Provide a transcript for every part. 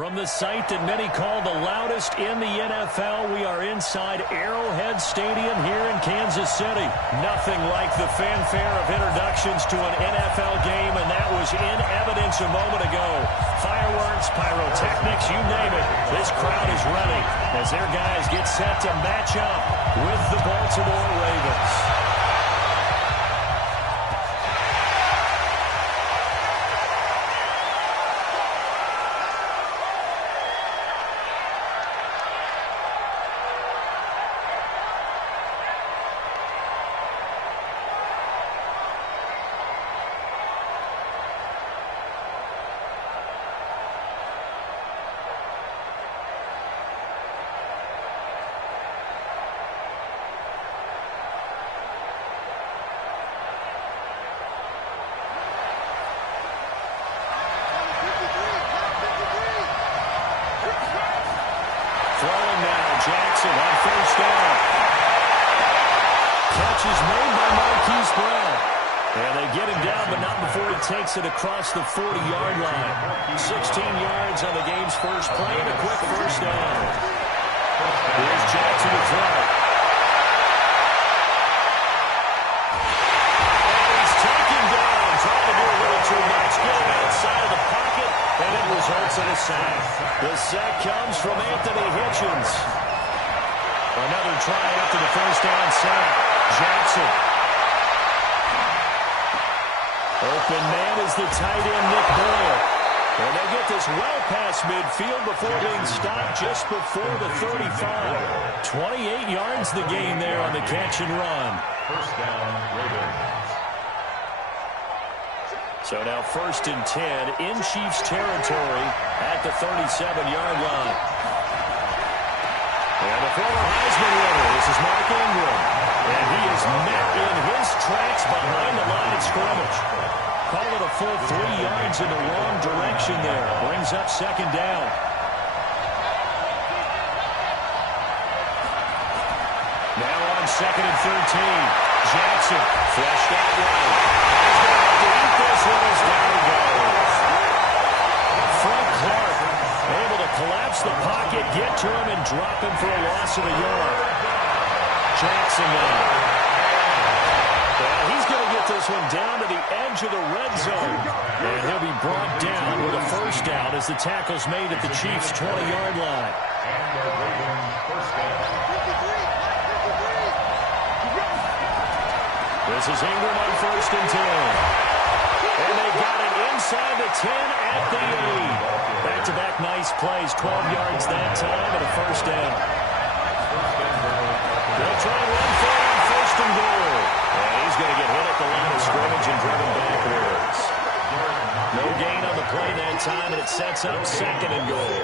From the site that many call the loudest in the NFL, we are inside Arrowhead Stadium here in Kansas City. Nothing like the fanfare of introductions to an NFL game, and that was in evidence a moment ago. Fireworks, pyrotechnics, you name it. This crowd is ready as their guys get set to match up with the Baltimore Ravens. Jackson on first down. Catch is made by Marquise Brown. And they get him down, but not before he takes it across the 40-yard line. 16 yards on the game's first play and a quick first down. Here's Jackson to throw. And he's taken down, trying to do a little too much. Getting outside of the pocket, and it results in a sack. The sack comes from Anthony Hitchens. Another try after the first down sack. Jackson. Open man is the tight end, Nick Boyle. And they get this well past midfield before being stopped just before the 35. 28 yards the gain there on the catch and run. First down, Ravens. So now 1st and 10 in Chiefs territory at the 37-yard line. And the former Heisman winner, this is Mark Ingram. And he is met in his tracks behind the line of scrimmage. Call it a full 3 yards in the wrong direction there. Brings up 2nd down. Now on 2nd and 13. Jackson, flushed out right. He's going to have to eat this one as down he goes. Frank Clark able to collapse the pocket, get to him, and drop him for a loss of a yard. Jackson now. He's going to get this one down to the edge of the red zone. And he'll be brought down with a first down as the tackle's made at the Chiefs' 20-yard line. And the Ravens first down. This is Ingram on 1st and 10. And they got it inside the 10 at the 8. Back-to-back nice plays, 12 yards that time and a first down. They'll try and run for it on 1st and goal. And he's going to get hit at the line of scrimmage and driven backwards. No gain on the play that time, and it sets up 2nd and goal.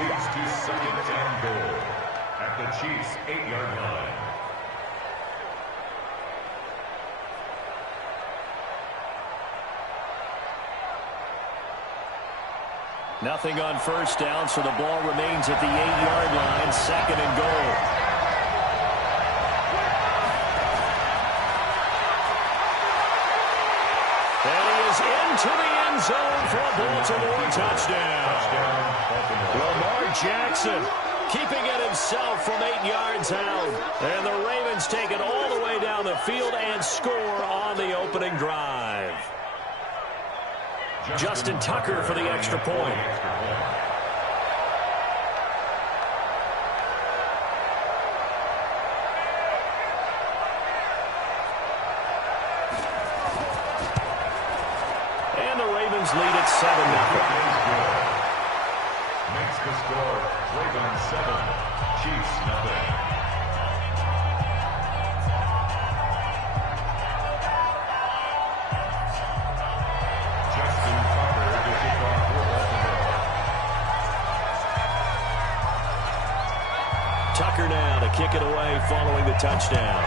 Leads to 2nd and goal at the Chiefs' 8-yard line. Nothing on first down, so the ball remains at the 8-yard line, 2nd and goal. And he is into the end zone for a Baltimore touchdown. Lamar Jackson keeping it himself from 8 yards out. And the Ravens take it all the way down the field and score on the opening drive. Justin Tucker for the extra point. And the Ravens lead at 7-0. Makes the score Ravens 7, Chiefs nothing. Tucker now to kick it away following the touchdown.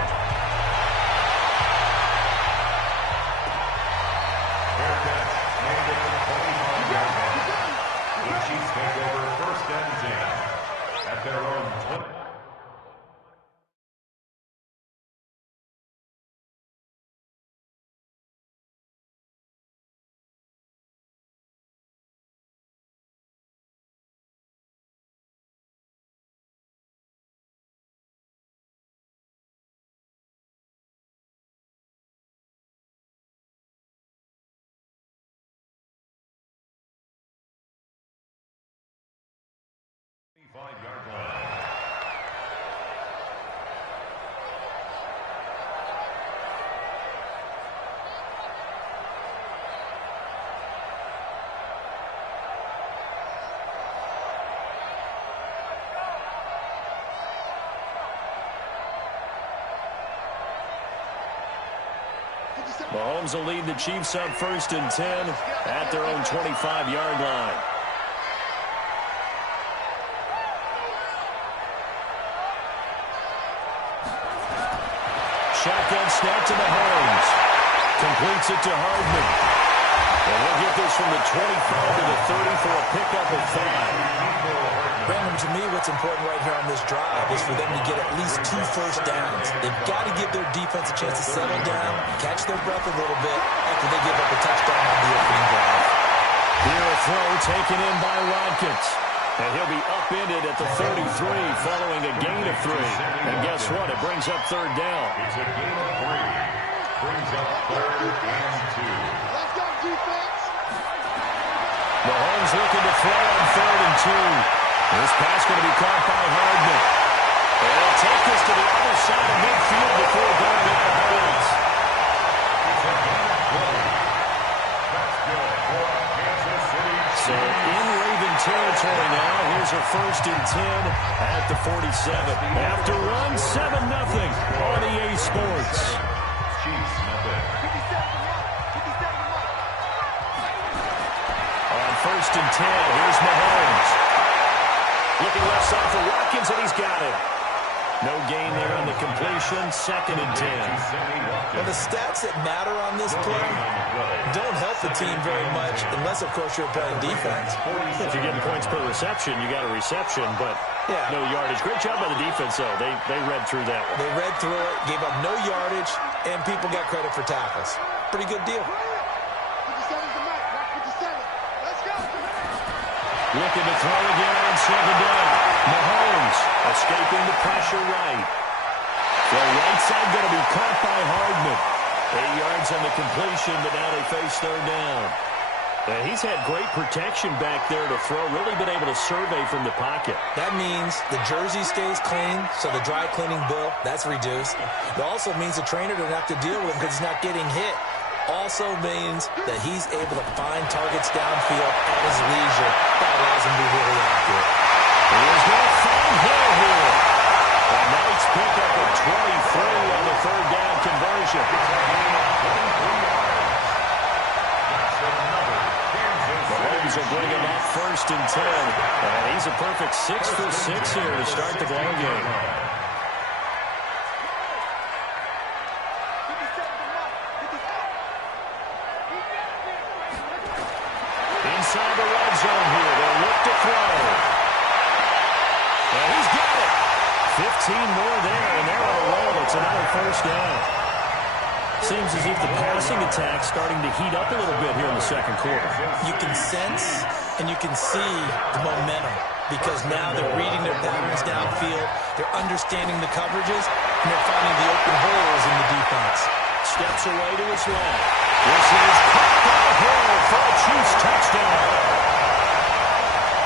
Mahomes will lead the Chiefs up 1st and 10 at their own 25-yard line. Shotgun snap to Mahomes. Completes it to Hardman. And he'll get this from the 25 to the 30 for a pickup of 5. Brandon, to me, what's important right here on this drive is for them to get at least 2 first downs. They've got to give their defense a chance to settle down, catch their breath a little bit after they give up a touchdown on the opening drive. Here a throw taken in by Watkins. And he'll be upended at the 33 following a gain of 3. And guess what? It brings up 3rd down. It's a gain of 3. Brings up 3rd and 2. Let's go, defense. Mahomes looking to throw on 3rd and 2. This pass going to be caught by Hardman. And he'll take this to the other side of midfield before going out of bounds. It's a gain of 20. That's good for Kansas City. So in Raven territory now. Here's a 1st and 10 at the 47. After run, 7-0 on EA Sports. Chiefs, nothing. On 1st and 10, here's Mahomes. Looking left side for Watkins, and he's got it. No gain there on the completion. 2nd and 10. Well, the stats that matter on this play don't help the team very much unless, of course, you're playing defense. If you're getting points per reception, you got a reception, but no yardage. Great job by the defense, though. They read through that one. They read through it, gave up no yardage, and people got credit for tackles. Pretty good deal. 57's the mic. Mark 57. Let's go. Looking to throw again on 2nd down. Mahomes escaping the pressure right. The right side going to be caught by Hardman. 8 yards on the completion, but now they face 3rd down. He's had great protection back there to throw, really been able to survey from the pocket. That means the jersey stays clean, so the dry cleaning bill, that's reduced. It also means the trainer doesn't have to deal with him because he's not getting hit. Also means that he's able to find targets downfield at his leisure. That allows him to be really accurate. He's going to find Hill here. A nice pickup of 23 on the 3rd down conversion. Mahomes will bring him up 1st and 10. And he's a perfect 6 for 6 here to start the ball game. Inside the red zone here. They'll look to throw. And he's got it. 15 more there, and they're on a roll. It's another 1st down. Seems as if the passing attack's starting to heat up a little bit here in the 2nd quarter. You can sense and you can see the momentum because now they're reading their patterns downfield, they're understanding the coverages, and they're finding the open holes in the defense. Steps away to his left. This is caught by Hill for a Chiefs touchdown.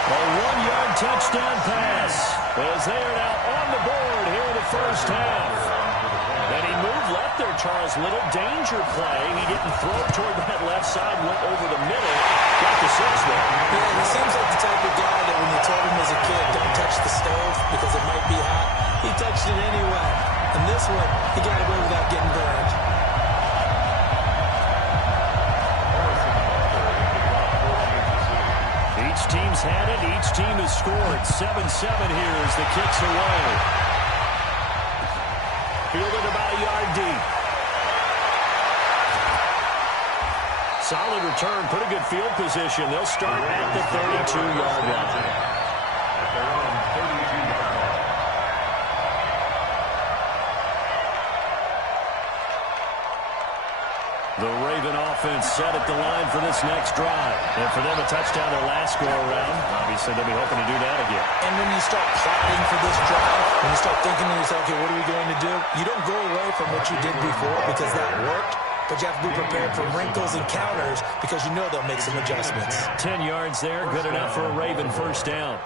A 1-yard touchdown pass as they are now on the board here in the 1st half. And he moved left there, Charles. Little danger play. He didn't throw toward that left side, went over the middle, got the 6 there. Yeah, he seems like the type of guy that when you told him as a kid, don't touch the stove because it might be hot, he touched it anyway. And this one, he got away without getting burned. Each team's had it. Each team has scored. 7-7 here as the kick's away. Fielded about a yard deep. Solid return. Pretty good field position. They'll start at the 32-yard line. At their own 32-yard line. The Raven offense set at the line for this next drive. And for them, a touchdown their last go-around. Obviously, they'll be hoping to do that again. And when you start plotting for this drive, when you start thinking to yourself, okay, what are we going to do? You don't go away from what you did before because that worked. But you have to be prepared for wrinkles and counters because you know they'll make some adjustments. 10 yards there, good enough for a Raven 1st down.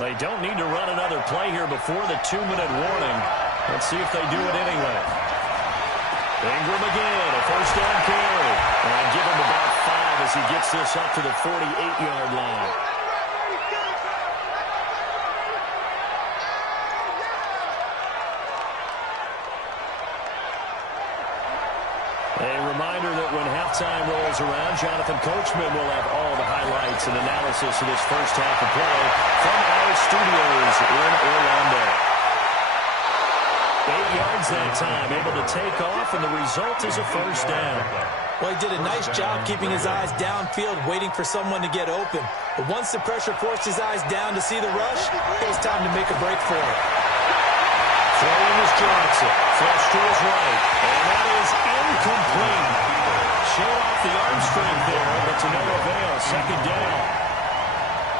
They don't need to run another play here before the 2-minute warning. Let's see if they do it anyway. Ingram again, a 1st down carry. And give him about 5 as he gets this up to the 48-yard line. A reminder that when halftime rolls around, Jonathan Coachman will have all the highlights and analysis of this first half of play from our studios in Orlando. 8 yards that time, able to take off, and the result is a first down. Well, he did a nice job keeping his eyes downfield, waiting for someone to get open. But once the pressure forced his eyes down to see the rush, it was time to make a break for it. Throwing is Johnson, flush to his right, and that is incomplete. Showing off the arm strength there, but to no avail. Second down.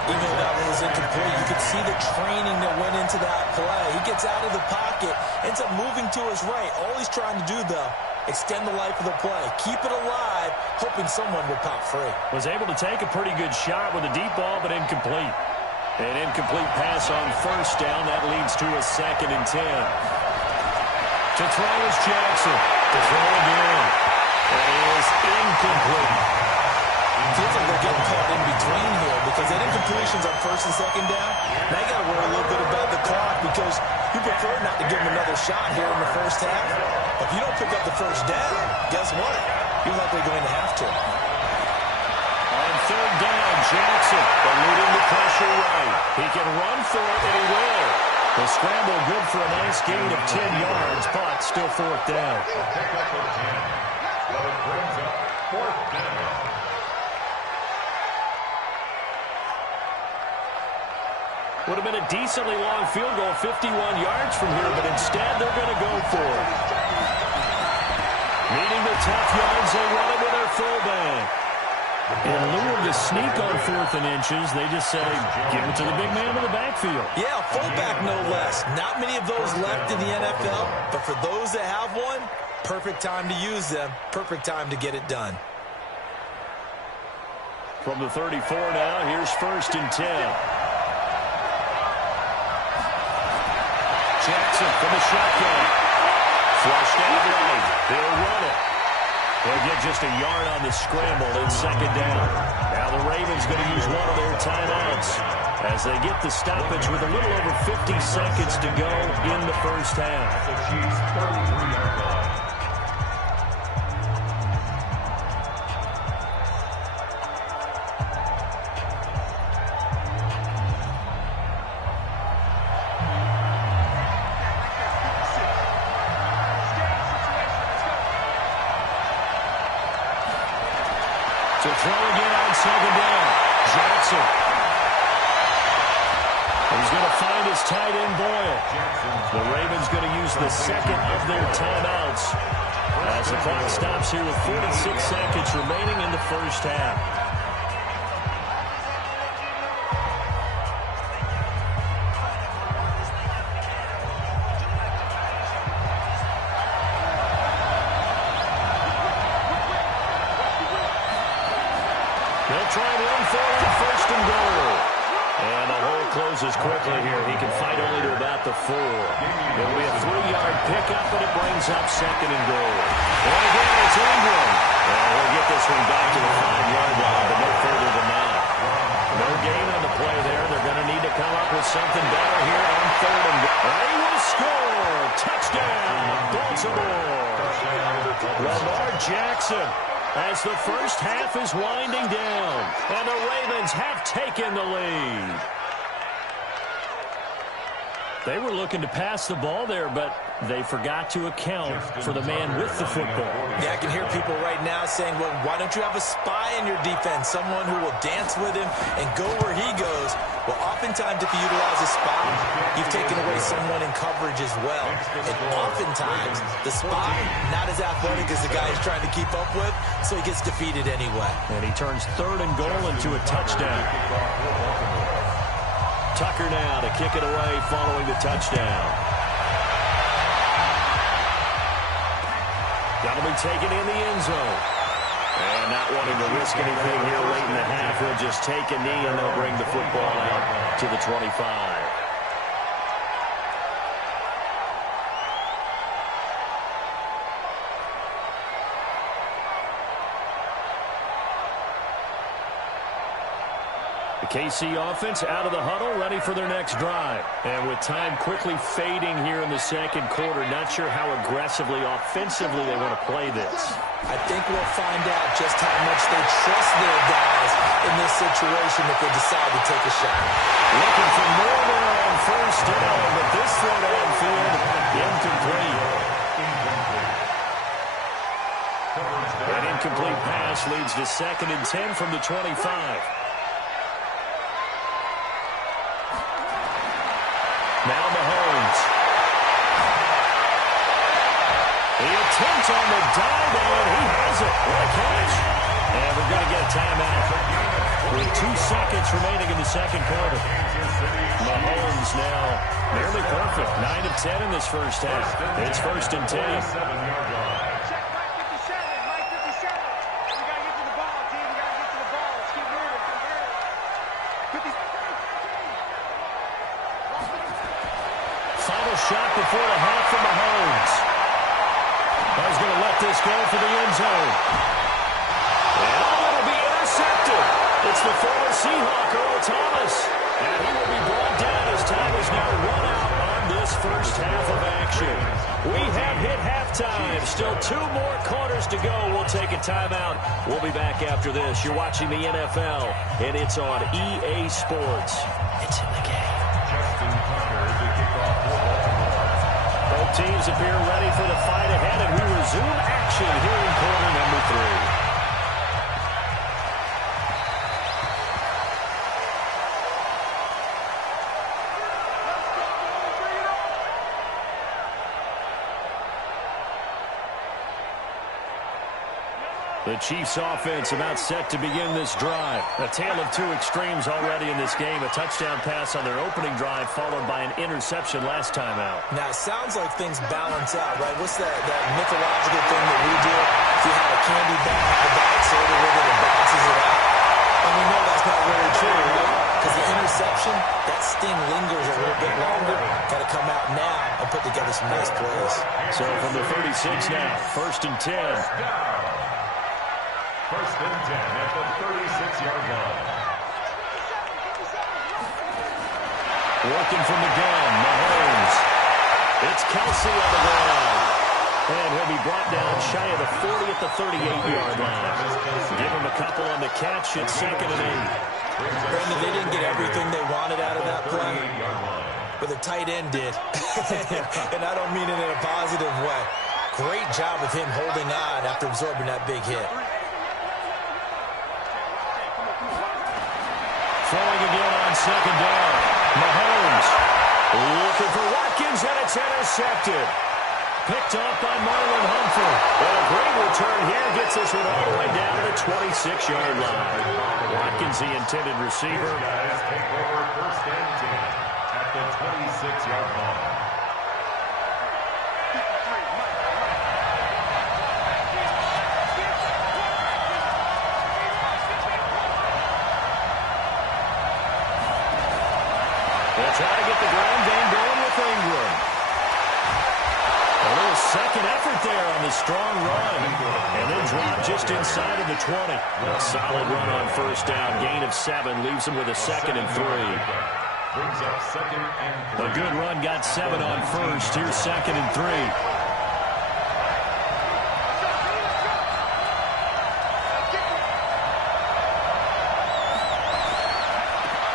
Even though that one was incomplete, you could see the training that went into that play. He gets out of the pocket, ends up moving to his right. All he's trying to do, though, extend the life of the play, keep it alive, hoping someone will pop free. Was able to take a pretty good shot with a deep ball, but incomplete. An incomplete pass on first down. That leads to a 2nd and 10. To throw is Jackson. To throw again. That is incomplete. Feels like they're getting caught in between here because that incompletion's on 1st and 2nd down. Now you got to worry a little bit about the clock because you prefer not to give them another shot here in the first half. If you don't pick up the first down, guess what? You're likely going to have to. On 3rd down, Jackson eluding the pressure right. He can run for it, and he will. The scramble good for a nice gain of 10 yards, but still 4th down. Pick up the 10. Well, it brings up 4th down. Would have been a decently long field goal, 51 yards from here, but instead they're going to go for it. Needing the tough yards, they run it with their fullback. In lieu of the sneak on 4th and inches, they just say, give it to the big man in the backfield. Yeah, fullback no less. Not many of those left in the NFL, but for those that have one, perfect time to use them, perfect time to get it done. From the 34 now, here's 1st and 10. Jackson from the shotgun. Flushed out right. They'll run it. They'll get just a yard on the scramble in 2nd down. Now the Ravens going to use one of their timeouts as they get the stoppage with a little over 50 seconds to go in the first half. The Chiefs 33-yard line. To throw again on 2nd down. Jackson. He's going to find his tight end, Boyle. The Ravens going to use the 2nd of their timeouts as the clock stops here with 46 seconds remaining in the first half. They'll try and run for it on 1st and goal. And the hole closes quickly here. He can fight only to about the 4. It'll be a 3-yard pickup, and it brings up 2nd and goal. And again, it's Ingram. And we'll get this one back to the 5-yard line, but no further than that. No gain on the play there. They're going to need to come up with something better here on 3rd and goal. They will score. Touchdown, Baltimore. Lamar Jackson. As the first half is winding down, and the Ravens have taken the lead. They were looking to pass the ball there, but they forgot to account for the man with the football. Yeah, I can hear people right now saying, well, why don't you have a spy in your defense, someone who will dance with him and go where he goes? Well, oftentimes if you utilize a spy, you've taken away someone in coverage as well. And oftentimes, the spy, not as athletic as the guy he's trying to keep up with, so he gets defeated anyway. And he turns 3rd and goal into a touchdown. Tucker now to kick it away following the touchdown. Got to be taken in the end zone. And not wanting to risk anything here late in the half, he'll just take a knee and they'll bring the football out to the 25. The KC offense out of the huddle, ready for their next drive. And with time quickly fading here in the second quarter, not sure how aggressively, offensively they want to play this. I think we'll find out just how much they trust their guys in this situation if they decide to take a shot. Looking for more there on first down, but this throw downfield, incomplete. An incomplete pass leads to 2nd and 10 from the 25. Now Mahomes. The attempt on the dive, and he has it. What a catch. And we're going to get a timeout with 2 seconds remaining in the second quarter. Mahomes now nearly perfect. 9 of 10 in this first half. It's 1st and 10. Shot before the half from Mahomes. He's going to let this go for the end zone. And it'll be intercepted. It's the former Seahawk, Earl Thomas. And he will be brought down as time is now run out on this first half of action. We have hit halftime. Still 2 more quarters to go. We'll take a timeout. We'll be back after this. You're watching the NFL, and it's on EA Sports. It's in the game. Both teams appear ready for the fight ahead, and we resume action here in quarter number 3. The Chiefs offense about set to begin this drive. A tale of 2 extremes already in this game. A touchdown pass on their opening drive followed by an interception last time out. Now, it sounds like things balance out, right? What's that mythological thing that we do? If you have a candy bar, the bag soda with it and bounces it out. And we know that's not really true, right? Because the interception, that sting lingers a little bit longer. Got to come out now and put together some nice plays. So from the 36 now, 1st and 10. 1st and 10 at the 36-yard line. Working from the gun, Mahomes. It's Kelsey on the ground. And he'll be brought down shy of the 40 at the 38-yard line. Give him a couple on the catch. It's 2nd and 8. Brandon, they didn't get everything they wanted out of that play, but the tight end did. And I don't mean it in a positive way. Great job of him holding on after absorbing that big hit. Throwing again on 2nd down. Mahomes looking for Watkins, and it's intercepted. Picked off by Marlon Humphrey. But a great return here gets this one all the way down to the 26-yard line. Watkins, the intended receiver. Guys take over 1st and 10 at the 26-yard line. They'll try to get the ground game going with Ingram. A little second effort there on the strong run. And then drop just inside of the 20. A solid run on 1st down. Gain of 7 leaves him with a 2nd and 3. Brings up 2nd and 3. A good run got 7 on 1st. Here's 2nd and 3.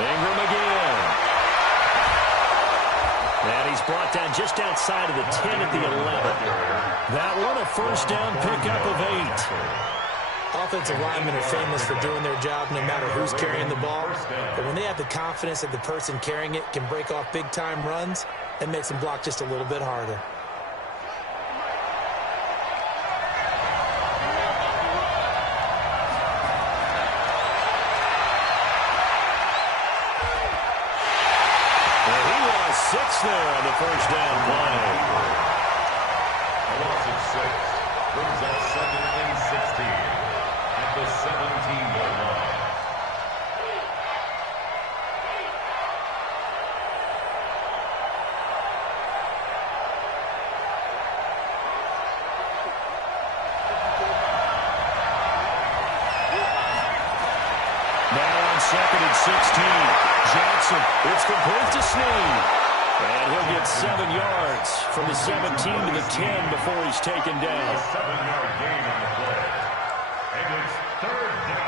Ingram again. And he's brought down just outside of the 10 at the 11. That one a 1st down pickup of 8. Offensive linemen are famous for doing their job no matter who's carrying the ball. But when they have the confidence that the person carrying it can break off big-time runs, it makes them block just a little bit harder. There on the 1st down play. A loss of 6 brings up 2nd and 16 at the 17-yard line. Now on 2nd and 16. Jackson, it's complete to Snead. And he'll get 7 yards from the 17 to the 10 before he's taken down. A 7-yard gain on the play. And it's 3rd down.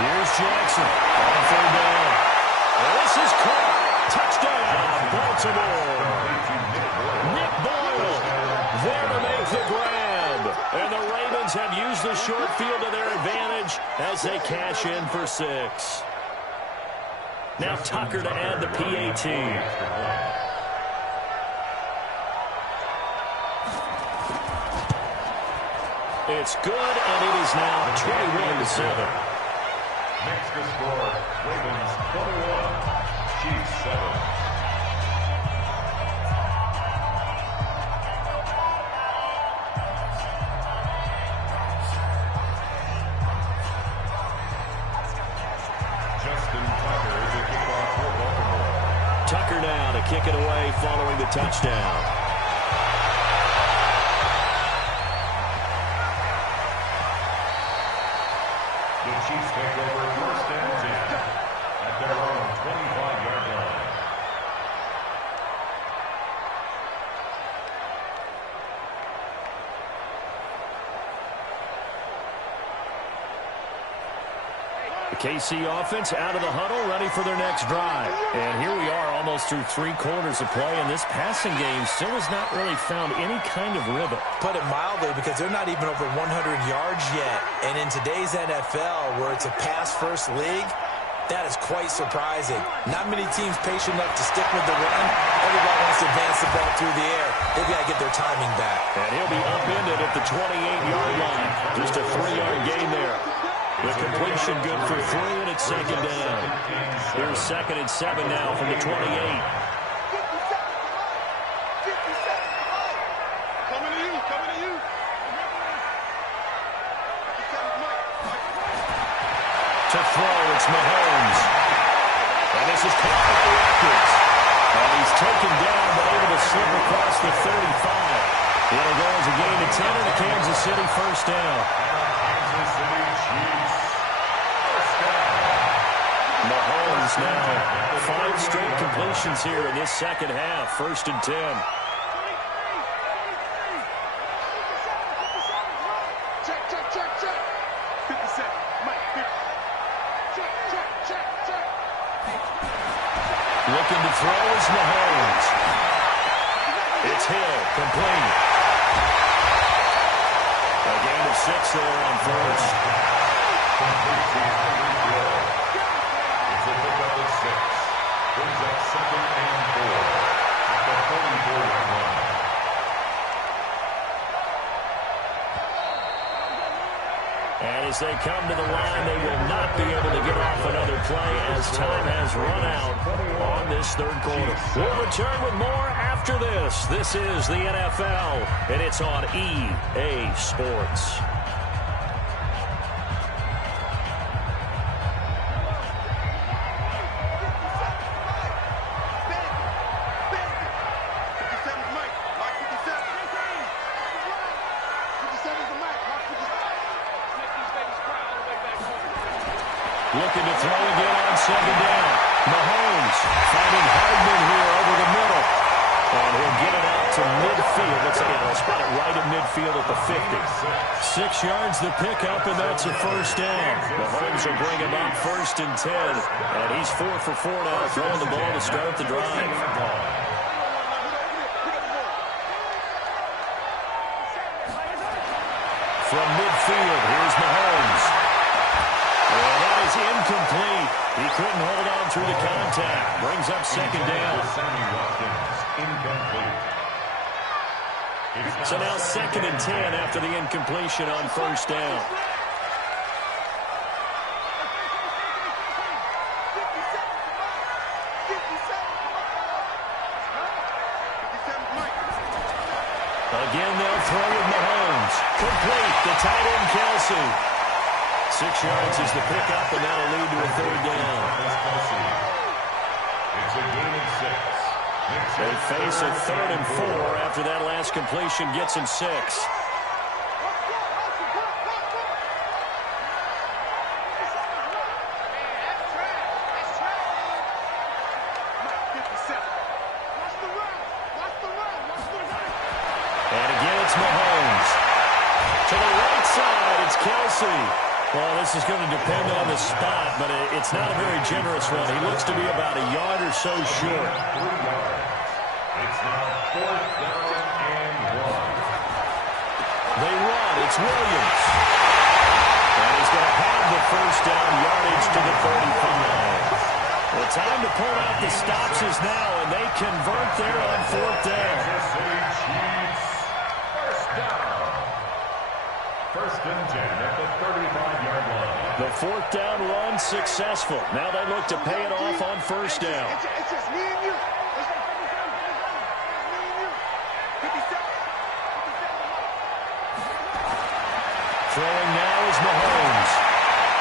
Here's Jackson on 3rd down. And this is caught. Touchdown, Baltimore. Nick Boyle there to make the grab. And the Ravens have used the short field to their advantage as they cash in for 6. Now Tucker to add the PAT. It's good, and it is now 21-7. Next to score, Ravens 21, Chiefs 7. Justin Tucker is a kickoff for Baltimore. Tucker now to kick it away following the touchdown. The Chiefs take over 1st and 10 at their own 25-yard line. The KC offense out of the huddle, ready for their next drive. And here we are almost through 3 quarters of play, and this passing game still has not really found any kind of rhythm. Put it mildly, because they're not even over 100 yards yet. And in today's NFL, where it's a pass-first league, that is quite surprising. Not many teams patient enough to stick with the run. Everybody wants to advance the ball through the air. They've got to get their timing back. And he'll be upended at the 28-yard line. Just a 3-yard gain there. The completion good for 3, and it's 2nd down. Here's 2nd and 7 now from the 28. Coming to you, coming to you. To throw, it's Mahomes. And this is caught by the Raptors. And he's taken down, but able to slip across the 35. It'll go as a gain of 10 in the Kansas City 1st down. Kansas City Chiefs. Mahomes now 5 straight completions here in this 2nd half. 1st and 10. Check, check, check, check. 57, Mike, 50. Check, check, check, check. Looking to throw is Mahomes. It's Hill, complete. A gain of 6 there on 1st. It's a pickup of 6. Brings up 2nd and 4 at the 44-yard line. And as they come to the line, they will not be able to get off another play as time has run out on this 3rd quarter. We'll return with more after this. This is the NFL, and it's on EA Sports. Looking to throw again on 2nd down. Mahomes finding Hardman here over the middle. And he'll get it out to midfield. Looks like he'll spot it right at midfield at the 50. 6 yards the pickup, and that's a 1st down. Mahomes will bring him up 1st and 10. And he's 4 for 4 now, throwing the ball to start the drive. From midfield, here's Mahomes. And that is incomplete. He couldn't hold on through the contact. Brings up 2nd down. Sammy Watkins, incomplete. So now 2nd and 10 after the incompletion on 1st down. Again, they'll throw with Mahomes. Complete. The tight end, Kelsey. 6 yards is the pickup, and that'll lead to a third down. It's a gain of 6. They face a 3rd and 4 after that last completion gets him 6. And again, it's Mahomes. To the right side, it's Kelsey. Well, this is going to depend on the spot, but it's not a very generous one. He looks to be about a yard or so short. 3 yards. It's now 4th down and 1. They run. It's Williams. And he's going to have the first down yardage to the 35. The time to pull out the stops is now, and they convert there on 4th down. Kansas City Chiefs, first down. 1st and 10 at the 35-yard line. The 4th down run successful. Now they look to pay it off on 1st down. It's just me and you. Throwing now is Mahomes.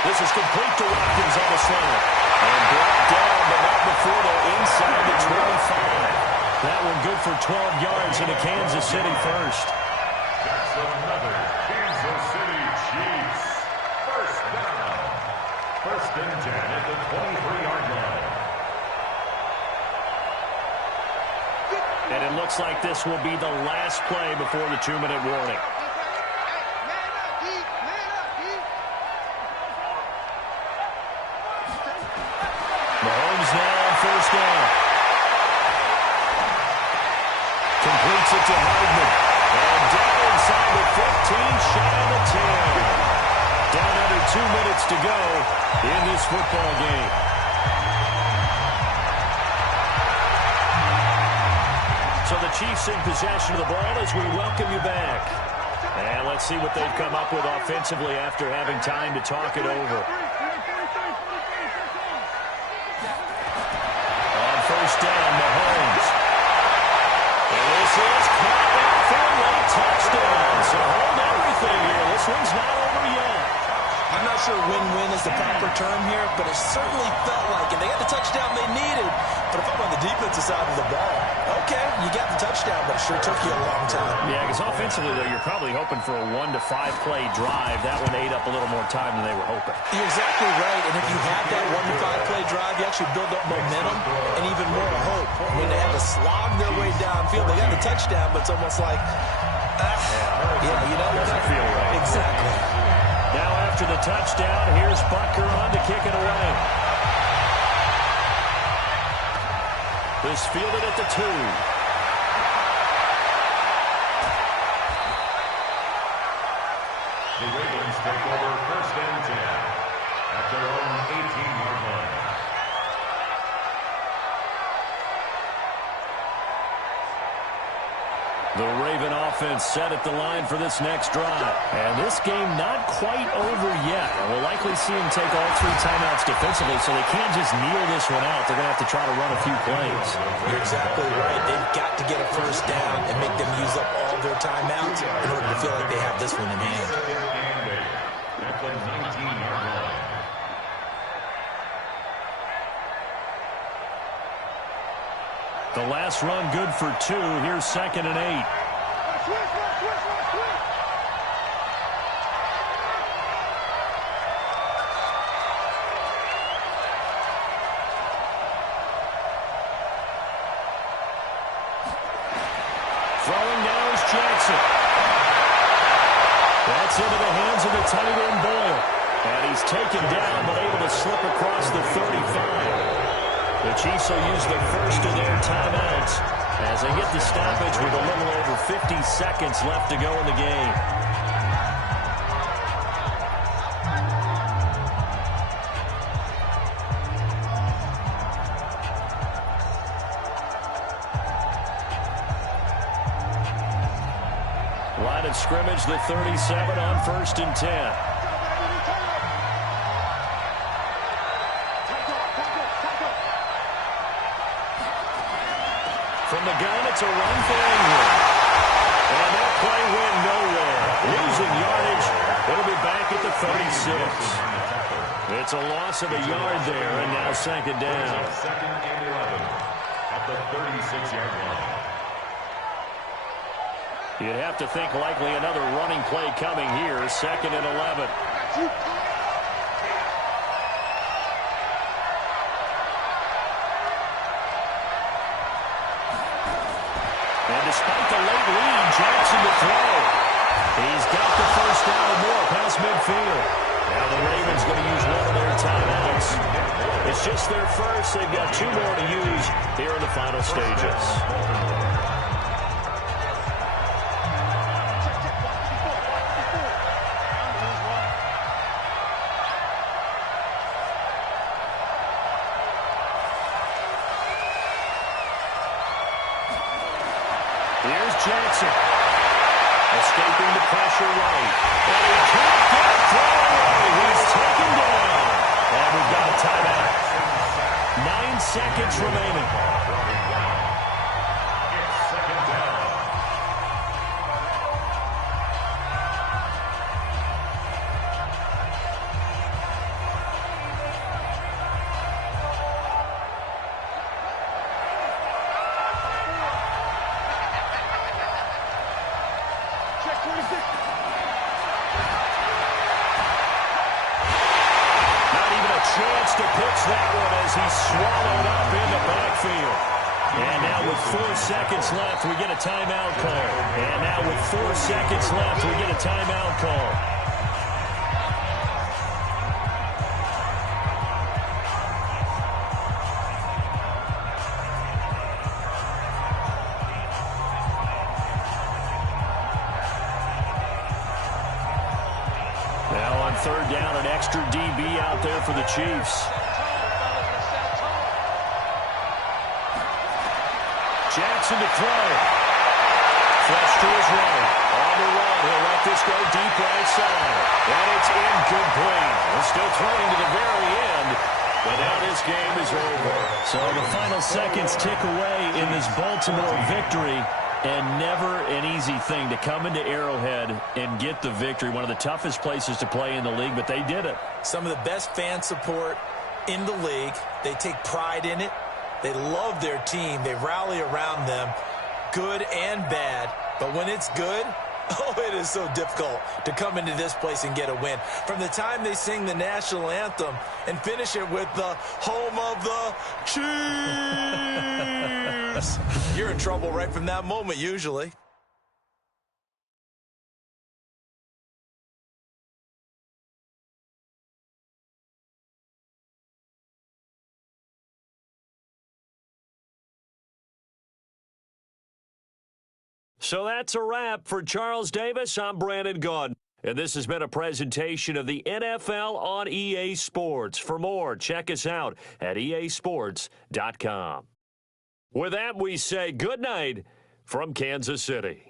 This is complete to Watkins on the slant. And brought down, but not before they're inside the 25. That one good for 12 yards into Kansas City first. That's another Kansas City Chiefs. First down. 1st and 10 at the 23-yard line. And it looks like this will be the last play before the 2-minute warning. Mahomes now on 1st down. Completes it to Hardman. And down inside the 15, shy of the 10. Down under 2 minutes to go in this football game. So the Chiefs in possession of the ball as we welcome you back. And let's see what they've come up with offensively after having time to talk it over. On 1st down, Mahomes. And this is caught out for a late touchdown. So hold everything here. This one's not over yet. I'm not sure win-win is the proper term here, but it certainly felt like it. They got the touchdown they needed, but if I'm on the defensive side of the ball, okay, you got the touchdown, but it sure took you a long time. Yeah, because offensively, though, you're probably hoping for a 1 to 5 play drive. That one ate up a little more time than they were hoping. You're exactly right, and if you have that 1 to 5 play drive, you actually build up momentum and even more hope. When they had to slog their way downfield, they got the touchdown, but it's almost like, you know, doesn't feel right. Exactly. Now after the touchdown, here's Butker on to kick it away. This fielded at the 2. The Ravens take over 1st and 10 at their own 18-yard line. The Raven offense set at the line for this next drive. And this game not quite over yet. We'll likely see them take all 3 timeouts defensively, so they can't just kneel this one out. They're going to have to try to run a few plays. You're exactly right. They've got to get a 1st down and make them use up all their timeouts in order to feel like they have this one in hand. At the 19-yard line. The last run good for 2. Here's 2nd and 8. Throwing now is Jackson. That's into the hands of the tight end Boyle. And he's taken down but able to slip across the 35. The Chiefs will use the first of their timeouts as they get the stoppage with a little over 50 seconds left to go in the game. Line of scrimmage, the 37 on 1st and 10. From the gun, it's a run for England. And that play went nowhere. Losing It's a loss of a yard there, and now second down. Second and 11 at the 36-yard line. You'd have to think likely another running play coming here, second and 11. And despite the late lead, Jackson to throw. He's got the first down and more past midfield. Now the Ravens going to use one of their timeouts. It's just their first. They've got 2 more to use here in the final stages. Here's Jackson. Escaping the pressure right. And he can't get through. He's taken down. And we've got a timeout. 9 seconds remaining. It's second down. Chance to pitch that one as he's swallowed up in the backfield. And now with 4 seconds left, we get a timeout call. And now with 4 seconds left, we get a timeout call. Now on third down, an extra DB out there for the Chiefs. Jackson to throw. Flush to his right. On the run, he'll let this go deep right side. And it's incomplete. We're still throwing to the very end. But now this game is over. So the final seconds tick away in this Baltimore victory. And never an easy thing to come into Arrowhead and get the victory. One of the toughest places to play in the league, but they did it. Some of the best fan support in the league. They take pride in it. They love their team. They rally around them, good and bad. But when it's good, oh, it is so difficult to come into this place and get a win. From the time they sing the national anthem and finish it with the home of the Chiefs, you're in trouble right from that moment, usually. So that's a wrap. For Charles Davis, I'm Brandon Gaudin. And this has been a presentation of the NFL on EA Sports. For more, check us out at easports.com. With that, we say good night from Kansas City.